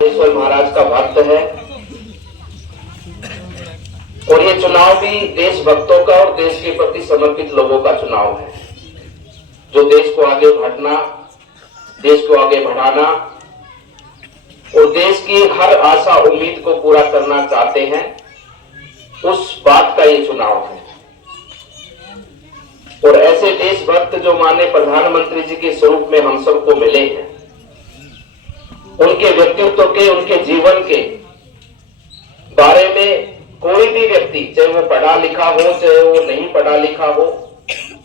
ईश्वर महाराज का भक्त है और ये चुनाव भी देशभक्तों का और देश के प्रति समर्पित लोगों का चुनाव है, जो देश को आगे बढ़ना, देश को आगे बढ़ाना और देश की हर आशा उम्मीद को पूरा करना चाहते हैं, उस बात का ये चुनाव है। और ऐसे देशभक्त जो माननीय प्रधानमंत्री जी के स्वरूप में हम सबको मिले हैं, उनके व्यक्तित्व के, उनके जीवन के बारे में कोई भी व्यक्ति, चाहे वो पढ़ा लिखा हो, चाहे वो नहीं पढ़ा लिखा हो,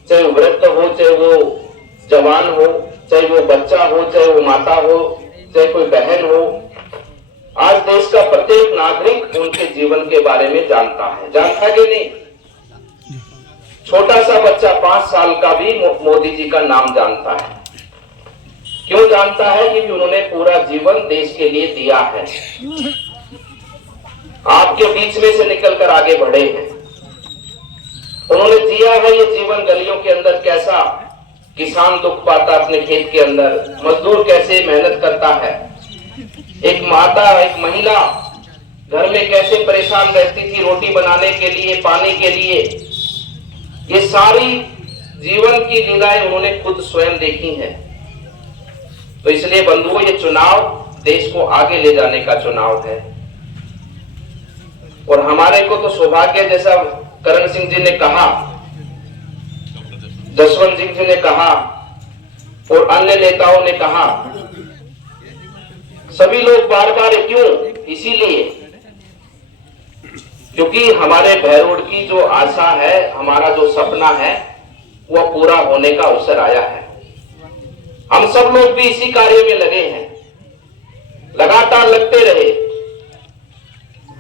चाहे वो वृद्ध हो, चाहे वो जवान हो, चाहे वो बच्चा हो, चाहे वो माता हो, चाहे कोई बहन हो, आज देश का प्रत्येक नागरिक उनके जीवन के बारे में जानता है कि नहीं? छोटा सा बच्चा 5 साल का भी मोदी जी का नाम जानता है। क्यों जानता है? क्योंकि उन्होंने पूरा जीवन देश के लिए दिया है, आपके बीच में से निकलकर आगे बढ़े हैं, उन्होंने जिया है ये जीवन। गलियों के अंदर कैसा किसान दुख पाता अपने खेत के अंदर, मजदूर कैसे मेहनत करता है, एक माता, एक महिला घर में कैसे परेशान रहती थी रोटी बनाने के लिए, पानी के लिए, ये सारी जीवन की लीलाएं उन्होंने खुद स्वयं देखी हैं। तो इसलिए बंधुओं, ये चुनाव देश को आगे ले जाने का चुनाव है और हमारे को तो सौभाग्य, जैसा करण सिंह जी ने कहा, जसवंत सिंह जी ने कहा और अन्य नेताओं ने कहा, सभी लोग बार बार क्यों? इसीलिए क्योंकि हमारे बहरोड की जो आशा है, हमारा जो सपना है, वह पूरा होने का अवसर आया है। हम सब लोग भी इसी कार्य में लगे हैं, लगातार लगते रहे।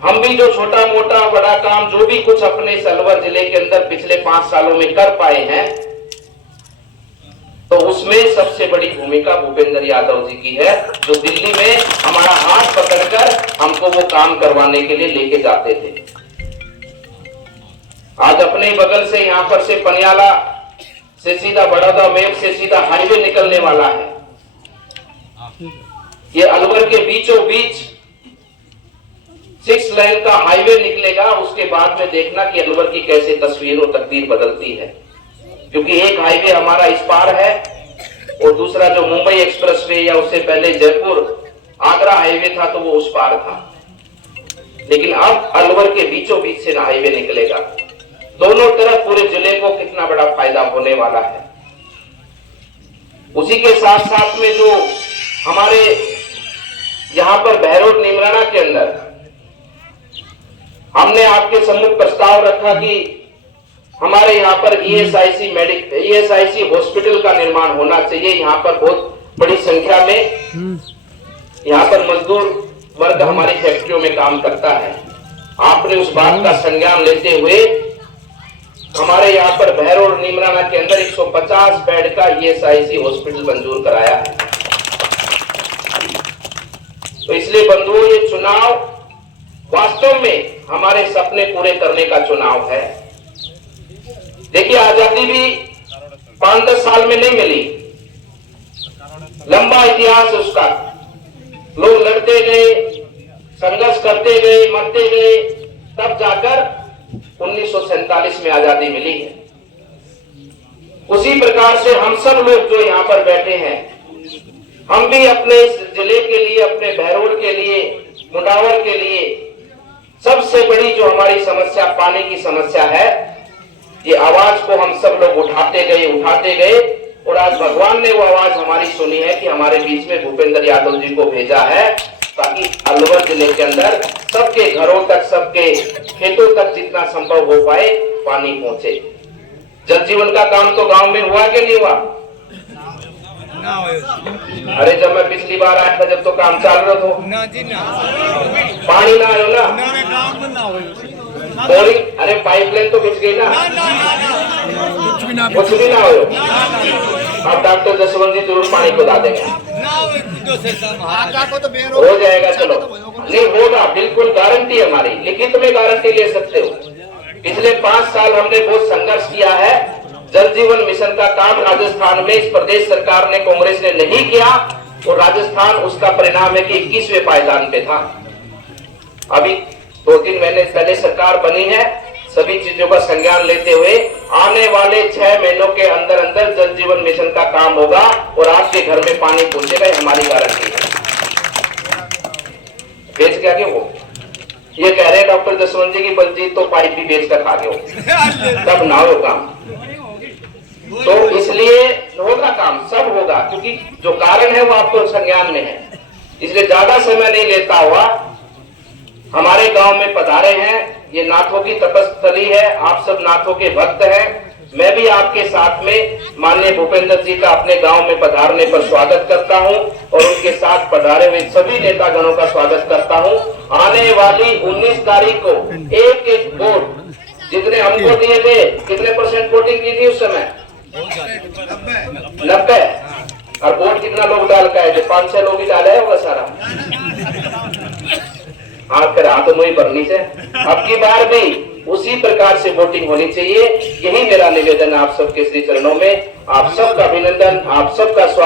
हम भी जो छोटा मोटा बड़ा काम, जो भी कुछ अपने अलवर जिले के अंदर पिछले 5 सालों में कर पाए हैं, तो उसमें सबसे बड़ी भूमिका भूपेंद्र यादव जी की है, जो दिल्ली में हमारा हाथ पकड़कर हमको वो काम करवाने के लिए लेके जाते थे। आज अपने बगल से, यहां पर से पनियाला से सीधा बड़ौदा मेघ से सीधा हाईवे निकलने वाला है। ये अलवर के बीचों बीच 6 लाइन का हाईवे निकलेगा। उसके बाद में देखना कि अलवर की कैसे तस्वीर और तकदीर बदलती है, क्योंकि एक हाईवे हमारा इस पार है और दूसरा जो मुंबई एक्सप्रेसवे या उससे पहले जयपुर आगरा हाईवे था, तो वो उस पार था। लेकिन अब अलवर के बीचों बीच से हाईवे निकलेगा। दोनों तरफ पूरे जिले को कितना बड़ा फायदा होने वाला है। उसी के साथ साथ में जो हमारे यहां पर बहरोड निमराना के अंदर हमने आपके सम्मुख प्रस्ताव रखा कि हमारे यहाँ पर ईएसआईसी हॉस्पिटल का निर्माण होना चाहिए। यहाँ पर बहुत बड़ी संख्या में यहाँ पर मजदूर वर्ग हमारी फैक्ट्रियों में काम करता है। आपने उस बात का संज्ञान लेते हुए हमारे यहाँ पर बहरोड निमराना के अंदर 150 बेड का ईएसआईसी हॉस्पिटल मंजूर कराया है। तो इसलिए बंधुओं, ये चुनाव वास्तव में हमारे सपने पूरे करने का चुनाव है। देखिए, आजादी भी 5-10 साल में नहीं मिली, लंबा इतिहास उसका। लोग लड़ते गए, संघर्ष करते गए, मरते गए, तब जाकर 1947 में आजादी मिली है। उसी प्रकार से हम सब लोग जो यहाँ पर बैठे हैं, हम भी अपने इस जिले के लिए, अपने बहरोड के लिए, मुंडावर के लिए सबसे बड़ी जो हमारी समस्या पानी की समस्या है, ये आवाज को हम सब लोग उठाते गए और आज भगवान ने वो आवाज हमारी सुनी है कि हमारे बीच में भूपेंद्र यादव जी को भेजा है, ताकि अलवर जिले के अंदर सबके घरों तक, सबके खेतों तक जितना संभव हो पाए पानी पहुंचे। जल जीवन का काम तो गांव में हुआ कि नहीं हुआ? अरे जब मैं पिछली बार आया था, जब तो काम चाल रहा था, पानी ना आयो ना, बोरिंग, अरे पाइपलाइन तो बिछ गई ना, कुछ भी ना हो। अब डॉक्टर जसवंत जी जरूर पानी को ला देंगे, हो जाएगा। चलो, नहीं होगा, बिल्कुल गारंटी हमारी, लिखित में गारंटी ले सकते हो। पिछले 5 साल हमने बहुत संघर्ष किया है। जल जीवन मिशन का काम राजस्थान में इस प्रदेश सरकार ने, कांग्रेस ने नहीं किया, और राजस्थान उसका परिणाम है कि 21वें पायदान पे था। अभी 2-3 महीने पहले सरकार बनी है। सभी चीजों का संज्ञान लेते हुए आने वाले 6 महीनों के अंदर अंदर जल जीवन मिशन का काम होगा और आपके घर में पानी पहुंचेगा, हमारी गारंटी है। बेच क्या के वो ये कह रहे हैं डॉक्टर जसवंत जी की बलजीत तो पाइप भी बेच कर खा गए हो, तब ना हो काम। तो इसलिए होगा काम, सब होगा, क्योंकि जो कारण है वो आपको संज्ञान में है। इसलिए ज्यादा समय नहीं लेता हुआ हमारे गांव में पधारे हैं। ये नाथों की तपस्थली है, आप सब नाथों के भक्त हैं। मैं भी आपके साथ में माननीय भूपेंद्र जी का अपने गांव में पधारने पर स्वागत करता हूं और उनके साथ पधारे हुए सभी नेतागणों का स्वागत करता हूं। आने वाली 19 तारीख को एक एक वोट जितने हमको दिए थे, कितने % वोटिंग की थी उस समय? 90। और वोट कितना लोग डाल का है? जो 5-6 लोग ही डाले होगा सारा। फिर तो मुझे भरनी से अब की बार भी उसी प्रकार से वोटिंग होनी चाहिए। यही मेरा निवेदन आप सबके श्री चरणों में। आप सबका अभिनंदन, आप सबका स्वागत।